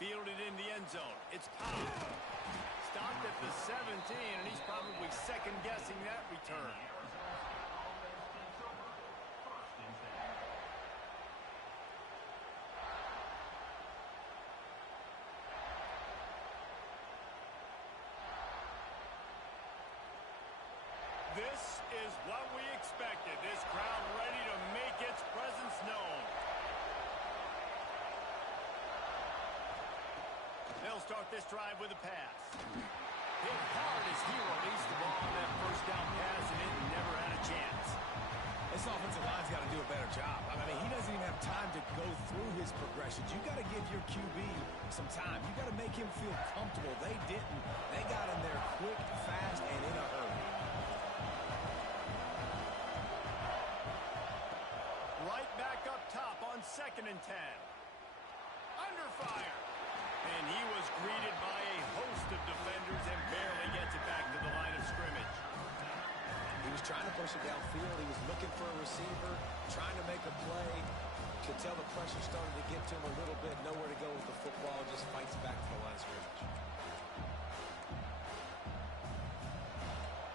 Fielded in the end zone. It's Cobb. Stopped at the 17, and he's probably second-guessing that return. This is what we expected. This crowd ready to make its presence known. They'll start this drive with a pass. Hit hard as he released the ball on that first down pass, and it never had a chance. This offensive line's got to do a better job. I mean, he doesn't even have time to go through his progressions. You got to give your QB some time. You got to make him feel comfortable. They didn't. They got in there quick, fast, and in a hurry. Right back up top on 2nd and 10. Under fire. And he was greeted by a host of defenders and barely gets it back to the line of scrimmage. He was trying to push it downfield. He was looking for a receiver, trying to make a play. Could tell the pressure started to get to him a little bit. Nowhere to go with the football. Just fights back to the line of scrimmage.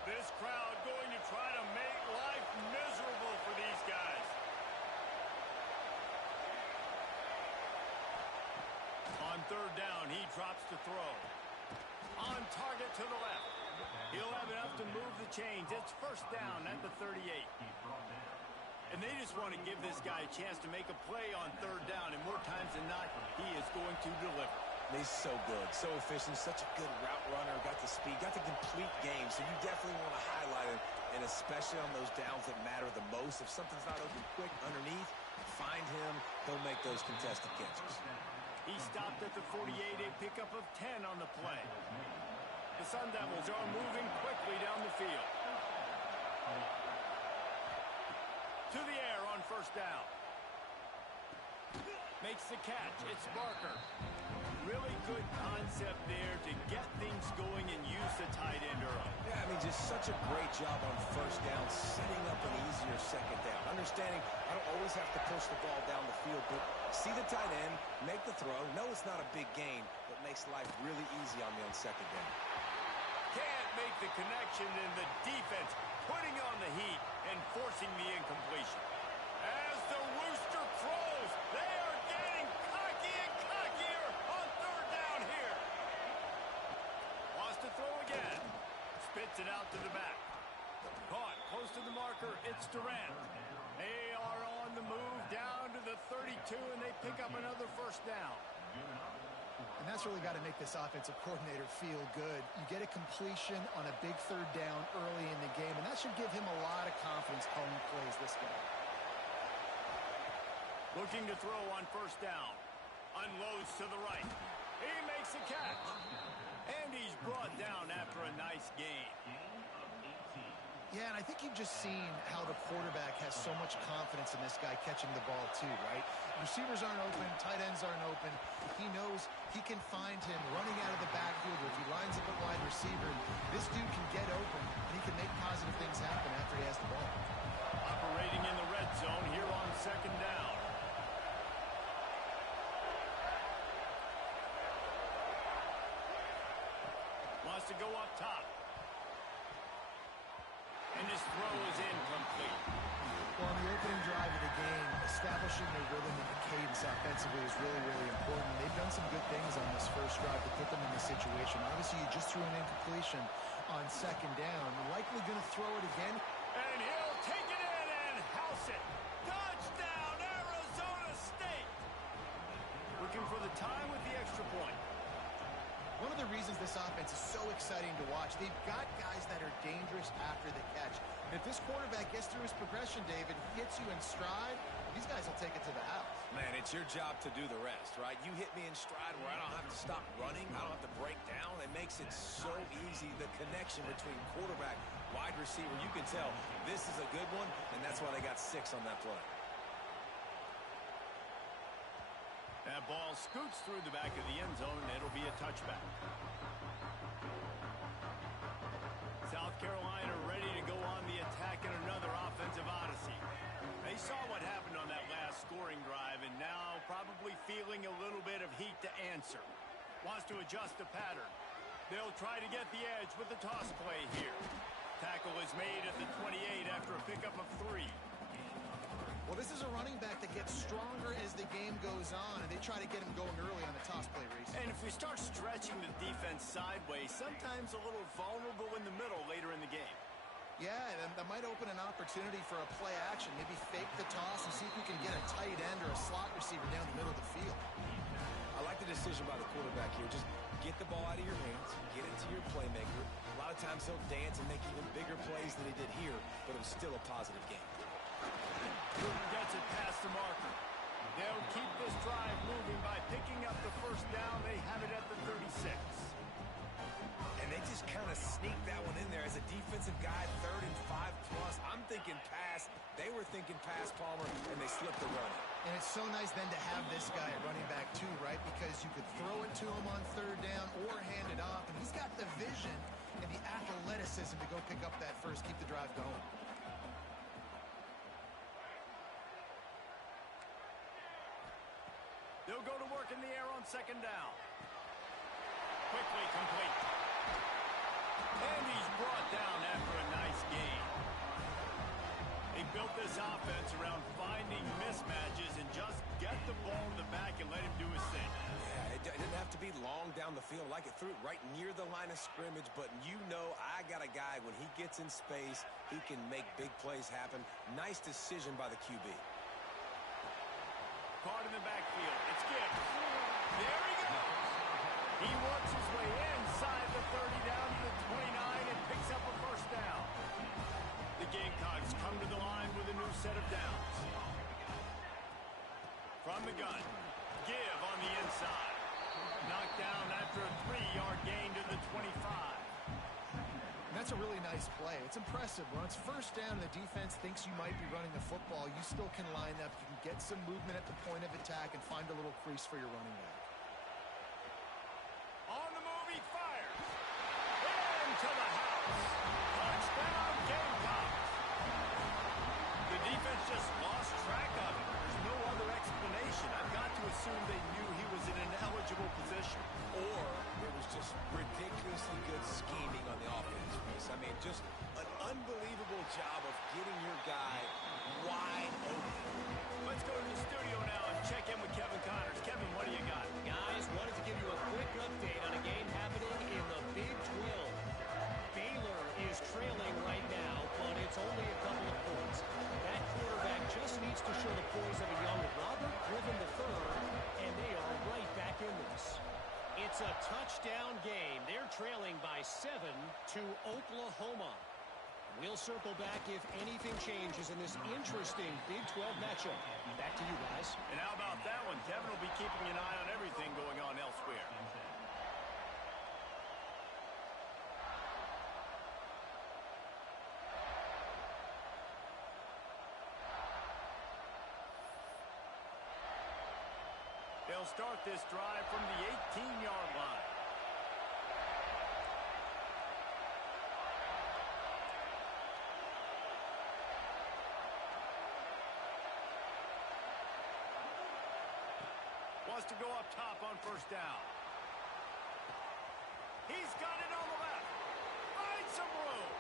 This crowd going to try to make life miserable for these guys. On 3rd down, he drops to throw. On target to the left. He'll have enough to move the chains. It's 1st down at the 38. And they just want to give this guy a chance to make a play on 3rd down. And more times than not, he is going to deliver. He's so good, so efficient, such a good route runner, got the speed, got the complete game. So you definitely want to highlight him, and especially on those downs that matter the most. If something's not open quick underneath, find him. He'll make those contested catches. He stopped at the 48, a pickup of 10 on the play. The Sun Devils are moving quickly down the field. To the air on 1st down. Makes the catch. It's Barker. Really good concept there to get things going and use the tight end early. Yeah, I mean, just such a great job on 1st down, setting up an easier 2nd down. Understanding I don't always have to push the ball down the field, but see the tight end, make the throw. No, it's not a big gain, but makes life really easy on me on 2nd down. Can't make the connection, and the defense putting on the heat and forcing the incompletion. As the rooster crows, they are getting cocky and cockier on 3rd down here. Wants to throw again. Spits it out to the back. Caught close to the marker. It's Durant. They are on the move down to the 32, and they pick up another 1st down. And that's really got to make this offensive coordinator feel good. You get a completion on a big 3rd down early in the game, and that should give him a lot of confidence calling plays this game. Looking to throw on 1st down. Unloads to the right. He makes a catch. And he's brought down after a nice gain. Yeah, and I think you've just seen how the quarterback has so much confidence in this guy catching the ball too, right? Receivers aren't open, tight ends aren't open. He knows he can find him running out of the backfield, or if he lines up at wide receiver, this dude can get open, and he can make positive things happen after he has the ball. Operating in the red zone here on 2nd down. Wants to go up top. And this throw is incomplete. Well, on the opening drive of the game, establishing the rhythm and the cadence offensively is really, really important. They've done some good things on this first drive to put them in this situation. Obviously, you just threw an incompletion on 2nd down. Likely going to throw it again. And he'll take it in and house it. Touchdown, Arizona State. Looking for the time with the extra point. One of the reasons this offense is so exciting to watch, they've got guys that are dangerous after the catch. And if this quarterback gets through his progression, David, hits you in stride, these guys will take it to the house. Man, it's your job to do the rest, right? You hit me in stride where I don't have to stop running. I don't have to break down. It makes it so easy, the connection between quarterback, wide receiver. You can tell this is a good one, and that's why they got 6 on that play. That ball scoots through the back of the end zone, and it'll be a touchback. South Carolina ready to go on the attack in another offensive odyssey. They saw what happened on that last scoring drive, and now probably feeling a little bit of heat to answer. Wants to adjust the pattern. They'll try to get the edge with the toss play here. Tackle is made at the 28 after a pickup of 3. Well, this is a running back that gets stronger as the game goes on, and they try to get him going early on the toss play, Reese. And if we start stretching the defense sideways, sometimes a little vulnerable in the middle later in the game. Yeah, and that might open an opportunity for a play action. Maybe fake the toss and see if we can get a tight end or a slot receiver down the middle of the field. I like the decision by the quarterback here. Just get the ball out of your hands, get it to your playmaker. A lot of times he'll dance and make even bigger plays than he did here, but it was still a positive game. Gets it past the marker. They'll keep this drive moving by picking up the first down. They have it at the 36. And they just kind of sneaked that one in there as a defensive guy, 3rd and 5 plus. I'm thinking pass. They were thinking pass, Palmer, and they slipped the run. And it's so nice then to have this guy at running back too, right? Because you could throw it to him on 3rd down or hand it off. And he's got the vision and the athleticism to go pick up that first, keep the drive going. They'll go to work in the air on 2nd down. Quickly complete. And he's brought down after a nice gain. They built this offense around finding mismatches and just get the ball in the back and let him do his thing. Yeah, it didn't have to be long down the field. Like it threw it right near the line of scrimmage, but you know I got a guy, when he gets in space, he can make big plays happen. Nice decision by the QB. Caught in the backfield. It's good. There he goes. He works his way inside the 30 down to the 29 and picks up a first down. The Gamecocks come to the line with a new set of downs. From the gun. Give on the inside. Knocked down after a 3-yard gain to the 25. That's a really nice play. It's impressive. When it's first down and the defense thinks you might be running the football, you still can line up. You can get some movement at the point of attack and find a little crease for your running back. On the move, he fires. Into the house. Touchdown, Gamecocks. The defense just lost track of it. There's no other explanation. I've got to assume they knew he was in an eligible position. Or it was just ridiculously good scheming on the offense. I mean, just an unbelievable job of getting your guy wide open. Let's go to the studio now and check in with Kevin Connors. Kevin, what do you got? Guys, wanted to give you a quick update on a game happening in the Big 12. Baylor is trailing right now, but it's only a couple of points. That quarterback just needs to show the poise of a young Robert Griffin III, and they are right back in this. It's a touchdown game. They're trailing by 7 to Oklahoma. We'll circle back if anything changes in this interesting Big 12 matchup. Back to you guys. And how about that one? Kevin will be keeping an eye on everything going on elsewhere. They'll start this drive from the 18-yard line. Wants to go up top on first down. He's got it on the left. Finds some room.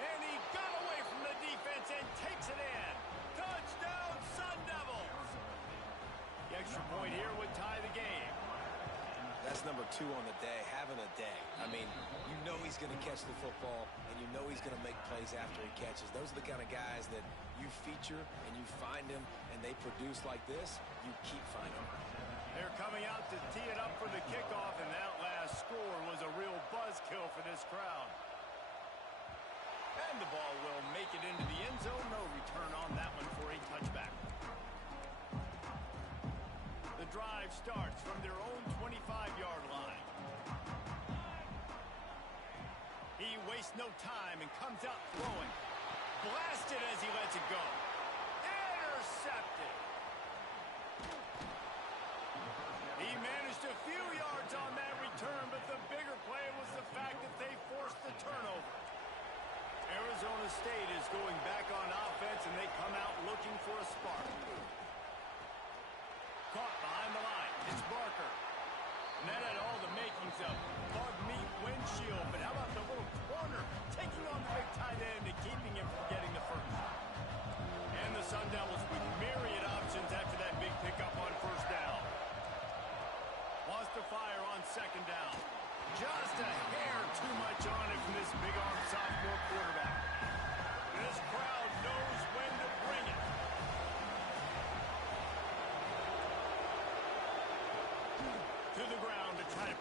And he got away from the defense and takes it in. Touchdown, Sun Devils. The extra point here would tie the game. That's number 2 on the day, having a day. I mean, you know he's going to catch the football, and you know he's going to make plays after he catches. Those are the kind of guys that you feature and you find them, and they produce like this, you keep finding them. They're coming out to tee it up for the kickoff, and that last score was a real buzzkill for this crowd. And the ball will make it into the end zone. No return on that one for a touchback. The drive starts from their own 25-yard line. He wastes no time and comes out throwing. Blasted as he lets it go. Intercepted. He managed a few yards on that return, but the bigger play was the fact that they forced the turnover. Arizona State is going back on offense, and they come out looking for a spark. Caught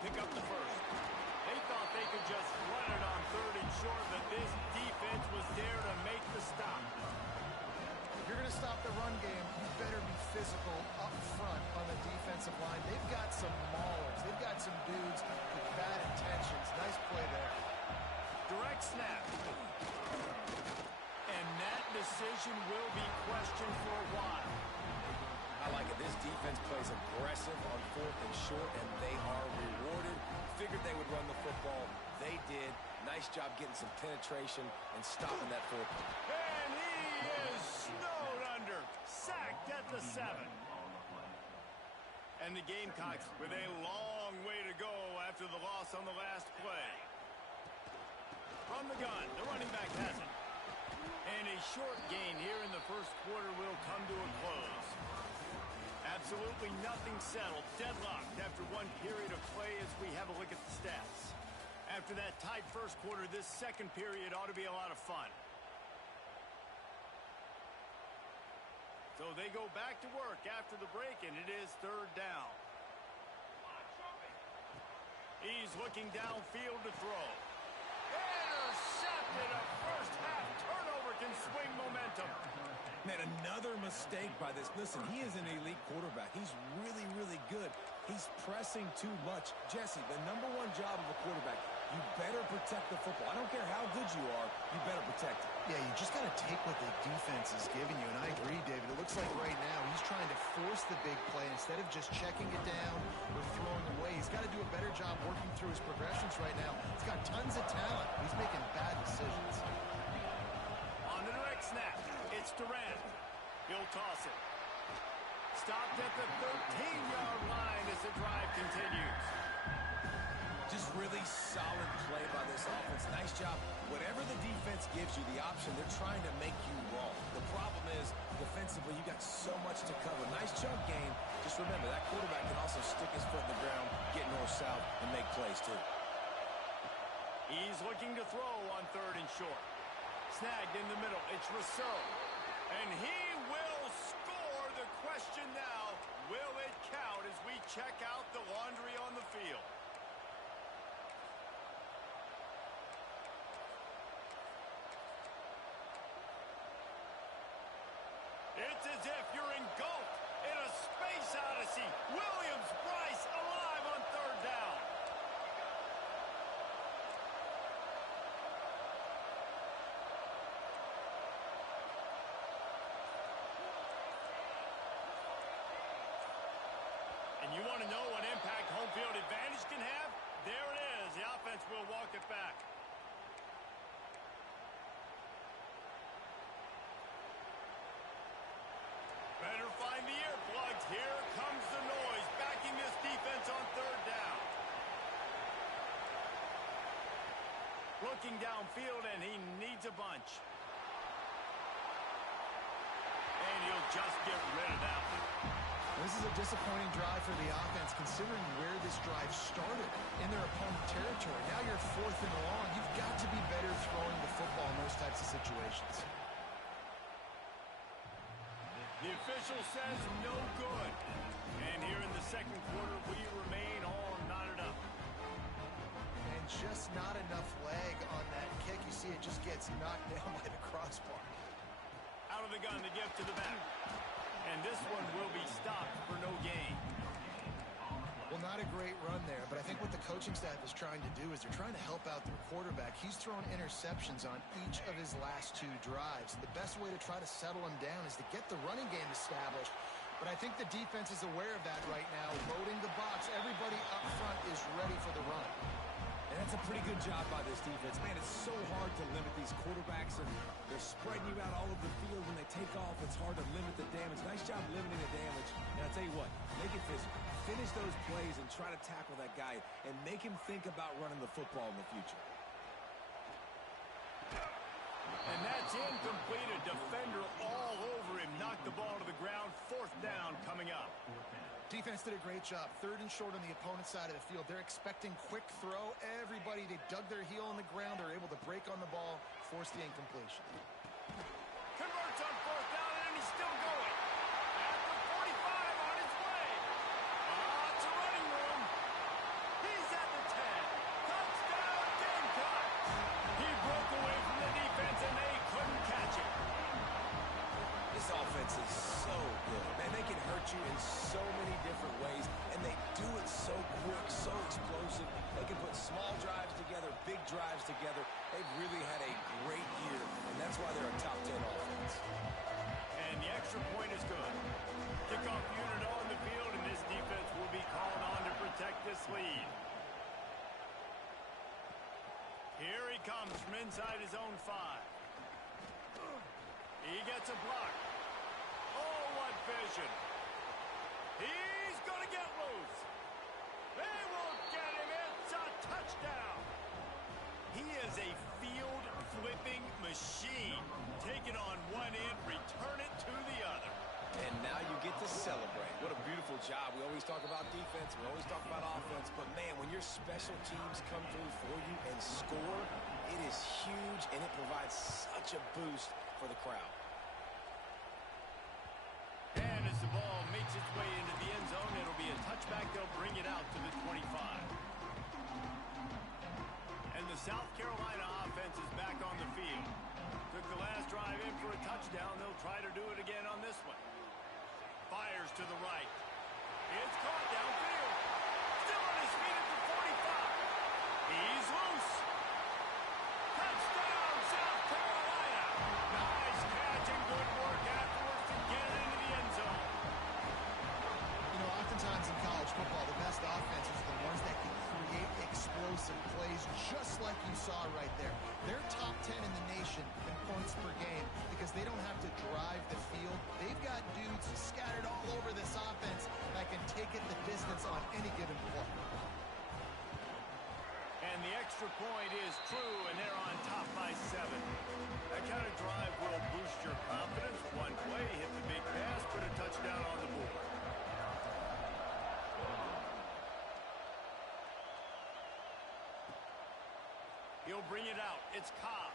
pick up the first. They thought they could just run it on 3rd and short, but this defense was there to make the stop. If you're going to stop the run game, you better be physical up front on the defensive line. They've got some maulers. They've got some dudes with bad intentions. Nice play there. Direct snap. And that decision will be questioned for a while. I like it. This defense plays aggressive on 4th and short, and they are rewarded. Figured they would run the football. They did. Nice job getting some penetration and stopping that 4th. And he is snowed under. Sacked at the 7. And the Gamecocks with a long way to go after the loss on the last play. From the gun, the running back has it. And a short gain here in the first quarter will come to a close. Absolutely nothing settled. Deadlocked after one period of play as we have a look at the stats. After that tight first quarter, this second period ought to be a lot of fun. So they go back to work after the break, and it is 3rd down. He's looking downfield to throw. Intercepted. A first half turnover can swing momentum. Man, another mistake by this. Listen, he is an elite quarterback. He's really, really good. He's pressing too much. Jesse, the #1 job of a quarterback, you better protect the football. I don't care how good you are, you better protect it. Yeah, you just got to take what the defense is giving you, and I agree, David. It looks like right now he's trying to force the big play instead of just checking it down or throwing away. He's got to do a better job working through his progressions right now. He's got tons of talent. He's making bad decisions. On the direct snap, it's Durant. He'll toss it. Stopped at the 13-yard line as the drive continues. Just really solid play by this offense. Nice job. Whatever the defense gives you the option, they're trying to make you wrong. The problem is, defensively, you got so much to cover. Nice chunk gain. Just remember, that quarterback can also stick his foot in the ground, get north-south, and make plays, too. He's looking to throw on 3rd and short. Snagged in the middle. It's Rousseau. And he will score. The question now, will it count as we check out the laundry on the field? It's as if you're engulfed in a space odyssey. Williams-Brice alive on 3rd down. And you want to know what impact home field advantage can have? There it is. The offense will walk it back. Better find the earplugs. Here comes the noise, backing this defense on 3rd down. Looking downfield, and he needs a bunch. And he'll just get rid of that one. This is a disappointing drive for the offense, considering where this drive started, in their opponent territory. Now you're 4th and long. You've got to be better throwing the football in those types of situations. The official says no good. And here in the second quarter, we remain all knotted up. And just not enough leg on that kick. You see it just gets knocked down by the crossbar. Out of the gun to give to the back. And this one will be stopped for no gain. Well, not a great run there, but I think what the coaching staff is trying to do is they're trying to help out their quarterback. He's thrown interceptions on each of his last 2 drives. The best way to try to settle him down is to get the running game established. But I think the defense is aware of that right now, loading the box. Everybody up front is ready for the run. And that's a pretty good job by this defense. Man, it's so hard to limit these quarterbacks, and they're spreading you out all over the field. When they take off, it's hard to limit the damage. Nice job limiting the damage. And I'll tell you what, make it physical. Finish those plays and try to tackle that guy and make him think about running the football in the future. And that's incomplete. A defender all over him. Knocked the ball to the ground. 4th down coming up. Defense did a great job. 3rd and short on the opponent's side of the field. They're expecting quick throw. Everybody, they dug their heel in the ground. They're able to break on the ball, force the incompletion. Converts on 4th down, and he's still going. At the 45 on his way. Lots of running room. He's at defense is so good. Man, they can hurt you in so many different ways, and they do it so quick, so explosive. They can put small drives together, big drives together. They've really had a great year, and that's why they're a top 10 offense. And the extra point is good. Kickoff unit on the field, and this defense will be called on to protect this lead. Here he comes from inside his own 5. He gets a block. Oh, what vision. He's going to get loose. They will get him. It's a touchdown. He is a field-flipping machine. Take it on one end, return it to the other. And now you get to celebrate. What a beautiful job. We always talk about defense. We always talk about offense. But, man, when your special teams come through for you and score, it is huge, and it provides such a boost for the crowd. And as the ball makes its way into the end zone, it'll be a touchback. They'll bring it out to the 25. And the South Carolina offense is back on the field. Took the last drive in for a touchdown. They'll try to do it again on this one. Fires to the right. It's caught downfield. Still on his feet at the 45. He's loose. Touchdown, South Carolina. Nice catch and good work afterwards to get it into the end zone. You know, oftentimes in college football, the best offenses are the ones that can create explosive plays, just like you saw right there. They're top 10 in the nation in points per game because they don't have to drive the field. They've got dudes scattered all over this offense that can take it the distance on any given play. And the extra point is true, and they're on top by 7. That kind of drive will boost your confidence. One play, hit the big pass, put a touchdown on the board. He'll bring it out. It's Cobb.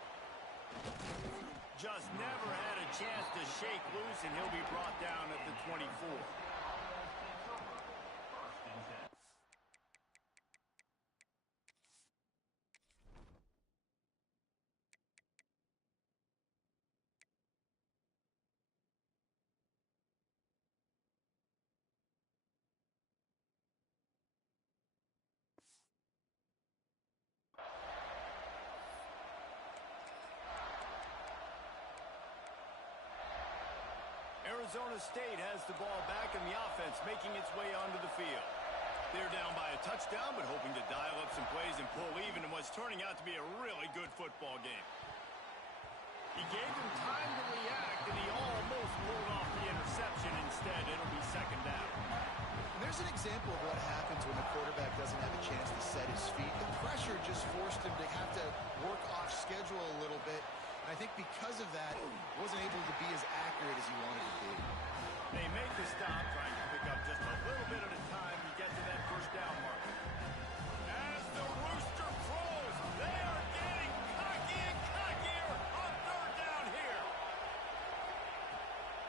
Just never had a chance to shake loose, and he'll be brought down at the 24. Arizona State has the ball back in the offense, making its way onto the field. They're down by a touchdown, but hoping to dial up some plays and pull even in what's turning out to be a really good football game. He gave him time to react, and he almost pulled off the interception. Instead, it'll be second down. And there's an example of what happens when the quarterback doesn't have a chance to set his feet. The pressure just forced him to have to work off schedule a little bit. I think because of that, wasn't able to be as accurate as he wanted to be. They make the stop, trying to pick up just a little bit at a time to get to that first down marker. As the rooster crows, they are getting cocky and cockier on third down here.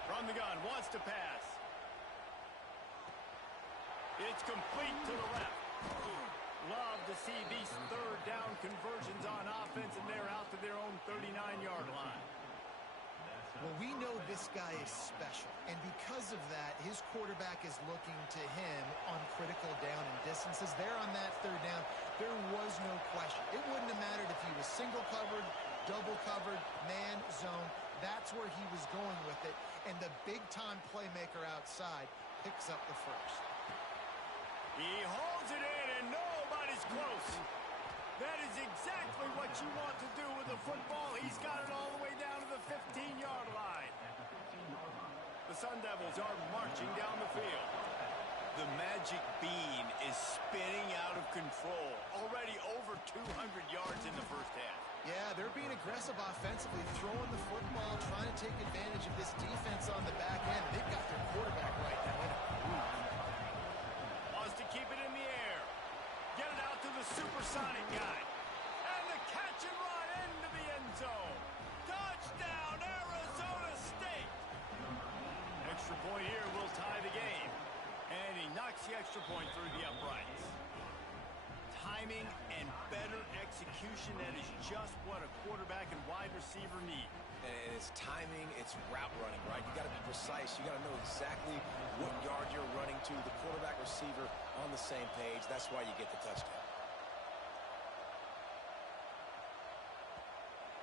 From the gun, wants to pass. It's complete to the left. Love to see these third down conversions on offense, and they're out to their own 39-yard line. Well, we know this guy is special, and because of that, his quarterback is looking to him on critical down and distances. There on that third down, there was no question. It wouldn't have mattered if he was single covered, double covered, man, zone. That's where he was going with it, and the big-time playmaker outside picks up the first. He holds it in, and nobody's close. That is exactly what you want to do with a football. He's got it all the way down to the 15-yard line. The Sun Devils are marching down the field. The magic bean is spinning out of control. Already over 200 yards in the first half. Yeah, they're being aggressive offensively, throwing the football, trying to take advantage of this defense on the back end. They've got their quarterback right now in a groove. Wants to keep it in the air. Get it out to the supersonic guy. And the catch and run into the end zone. Touchdown, Arizona State. Extra point here will tie the game. And he knocks the extra point through the uprights. Timing and better execution, that is just what a quarterback and wide receiver need. And it's timing, it's route running, right? You got to be precise. You got to know exactly what yard you're running to. The quarterback receiver on the same page. That's why you get the touchdown.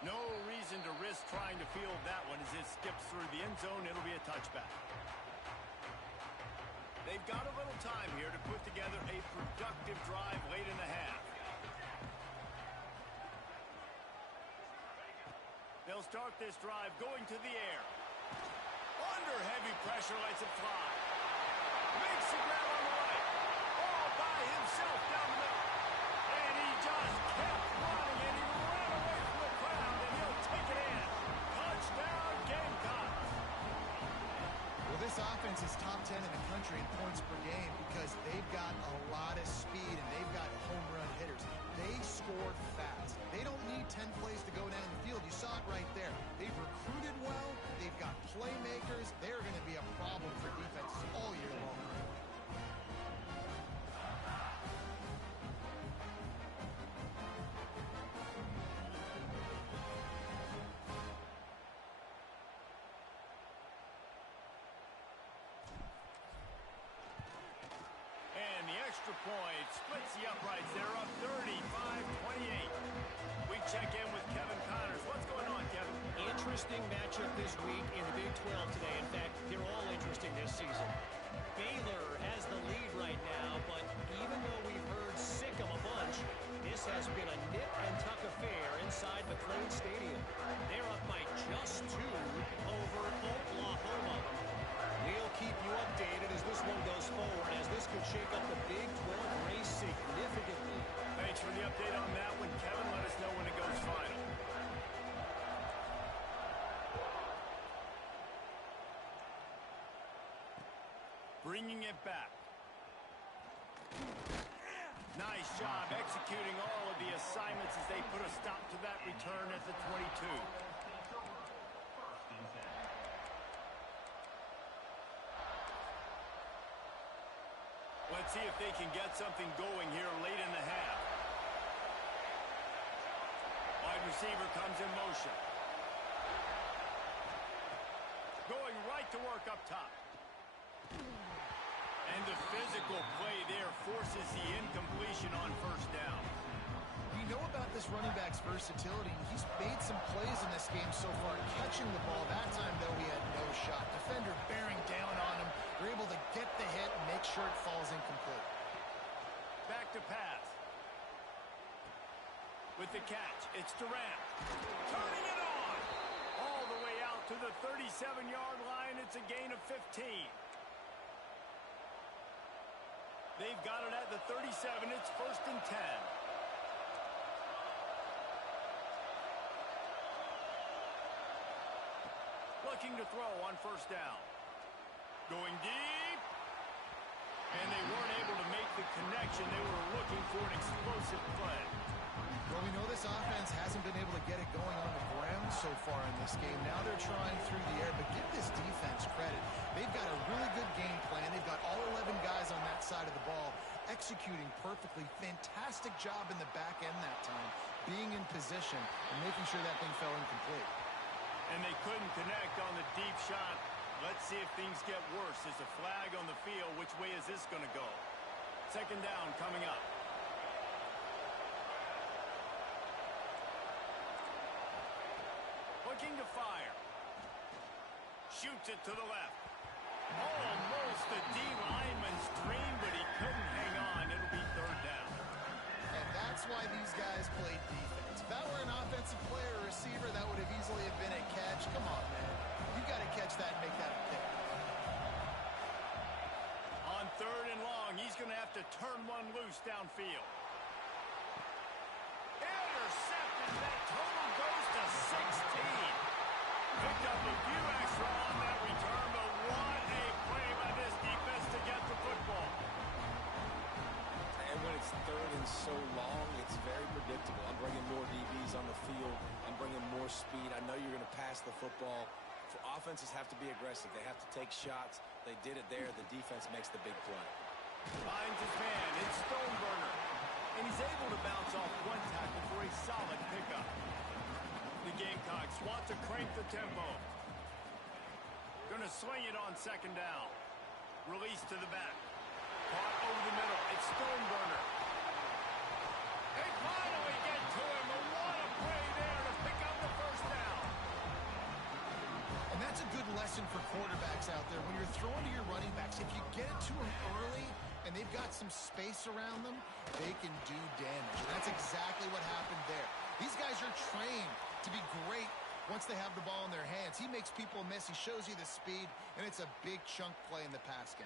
No reason to risk trying to field that one as it skips through the end zone. It'll be a touchback. They've got a little time here to put together a productive drive late in the half. They'll start this drive going to the air. Under heavy pressure, lets it fly. Makes the grab on the right. All by himself down the middle. And he just kept running, and he ran away from the crowd, and he'll take it in. Touchdown, Gamecocks. Well, this offense is top 10 in the country in points per game because they've got a lot of speed and they've got home run hitters. They score fast. They don't need 10 plays to go down the field. You saw it right there. They've recruited well. They've got playmakers. They're going to be a problem for defenses all year long. Extra point splits the uprights. They're up 35-28. We check in with Kevin Connors. What's going on, Kevin? Interesting matchup this week in the Big 12 today. In fact, they're all interesting this season. Baylor has the lead right now, but even though we've heard sick 'em a bunch, this has been a nip and tuck affair inside McLean Stadium. They're up by just 2 over Oklahoma. We'll keep you updated as this one goes forward, as this could shake up the Big 12 race significantly. Thanks for the update on that one, Kevin. Let us know when it goes final. Bringing it back. Nice job executing all of the assignments as they put a stop to that return at the 22. Let's see if they can get something going here late in the half. Wide receiver comes in motion. Going right to work up top. And the physical play there forces the incompletion on first down. You know about this running back's versatility. He's made some plays in this game so far, catching the ball. That time, though, he had no shot. Defender bearing down on him. They're able to get the hit and make sure it falls incomplete. Back to pass. With the catch, it's Durant. Turning it on. All the way out to the 37-yard line. It's a gain of 15. They've got it at the 37. It's 1st and 10. Looking to throw on first down. Going deep. And they weren't able to make the connection. They were looking for an explosive play. Well, we know this offense hasn't been able to get it going on the ground so far in this game. Now they're trying through the air, but give this defense credit. They've got a really good game plan. They've got all 11 guys on that side of the ball executing perfectly. Fantastic job in the back end that time, being in position and making sure that thing fell incomplete. And they couldn't connect on the deep shot. Let's see if things get worse. There's a flag on the field. Which way is this going to go? 2nd down coming up. Looking to fire. Shoots it to the left. Almost the D lineman's dream, but he couldn't hang on. It'll be 3rd down. And that's why these guys play defense. If that were an offensive player or receiver, that would have easily have been a catch. Come on, man. You got to catch that and make that a pick. On 3rd and long, he's going to have to turn one loose downfield. Intercepted. That total goes to 16. Picked up a few extra on that return, but what a play by this defense to get the football. And when it's 3rd and so long, it's very predictable. I'm bringing more DBs on the field. I'm bringing more speed. I know you're going to pass the football. For offenses have to be aggressive. They have to take shots. They did it there. The defense makes the big play. Finds his man. It's Stoneburner. And he's able to bounce off one tackle for a solid pickup. The Gamecocks want to crank the tempo. Going to to sling it on second down. Release to the back. Caught over the middle. It's Stoneburner. They finally get to him. And what a play there to pick up the first down. And that's a good lesson for quarterbacks out there. When you're throwing to your running backs, if you get it to them early and they've got some space around them, they can do damage. And that's exactly what happened there. These guys are trained to be great once they have the ball in their hands. He makes people miss. He shows you the speed, and it's a big chunk play in the pass game.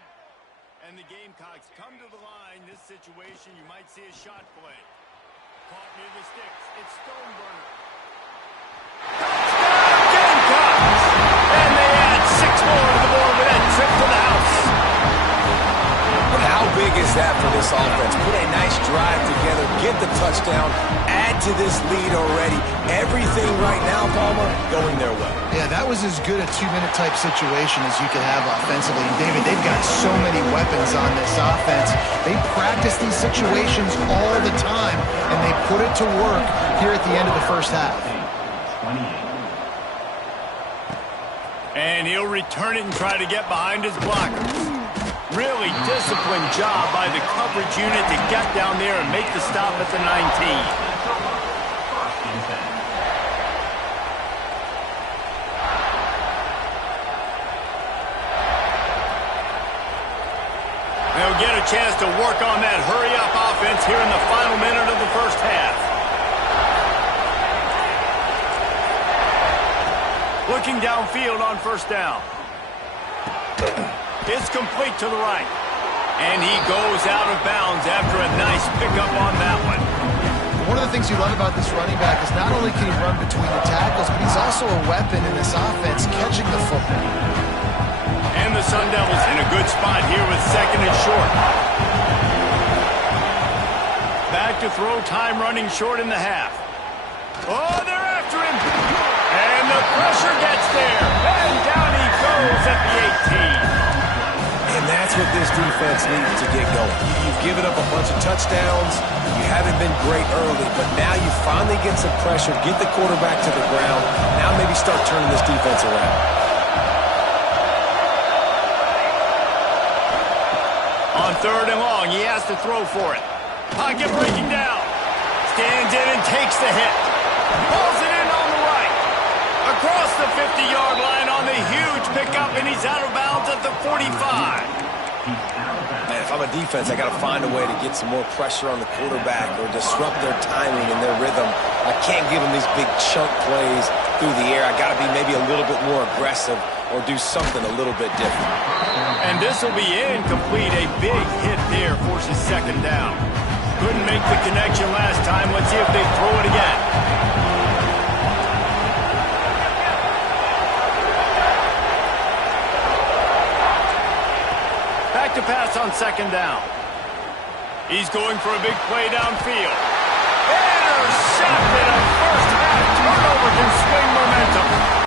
And the Gamecocks come to the line. This situation, you might see a shot play. Caught near the sticks. It's Stoneburner. Touchdown, Gamecocks! And they add 6 more to the board with that trip to the house. But how big is that for this offense? Put a nice drive together, get the touchdown, add to this lead already. Everything right now, Palmer, going their way. Yeah, that was as good a 2-minute type situation as you could have offensively. And David, they've got so many weapons on this offense. They practice these situations all the time, and they put it to work here at the end of the first half. And he'll return it and try to get behind his blockers. Really disciplined job by the coverage unit to get down there and make the stop at the 19. They'll get a chance to work on that hurry-up offense here in the final minute of the first half. Looking downfield on first down. It's complete to the right. And he goes out of bounds after a nice pickup on that one. One of the things you love about this running back is not only can he run between the tackles, but he's also a weapon in this offense, catching the football. And the Sun Devils in a good spot here with second and short. Back to throw, time running short in the half. Oh, they're after him. And the pressure gets there. And down he goes at the 18. And that's what this defense needs to get going. You've given up a bunch of touchdowns. You haven't been great early, but now you finally get some pressure, get the quarterback to the ground. Now maybe start turning this defense around. On third and long, he has to throw for it. Pocket breaking down. Stands in and takes the hit. Pulls it in on the right. Across the 50-yard line on the huge pickup, and he's out of bounds at the 45. Man, if I'm a defense, I got to find a way to get some more pressure on the quarterback or disrupt their timing and their rhythm. I can't give them these big chunk plays through the air. I got to be maybe a little bit more aggressive or do something a little bit different. And this will be incomplete. A big hit there forces second down. Couldn't make the connection last time. Let's see if they throw it again. Back to pass on second down. He's going for a big play downfield. Intercepted. A first half turnover can swing momentum.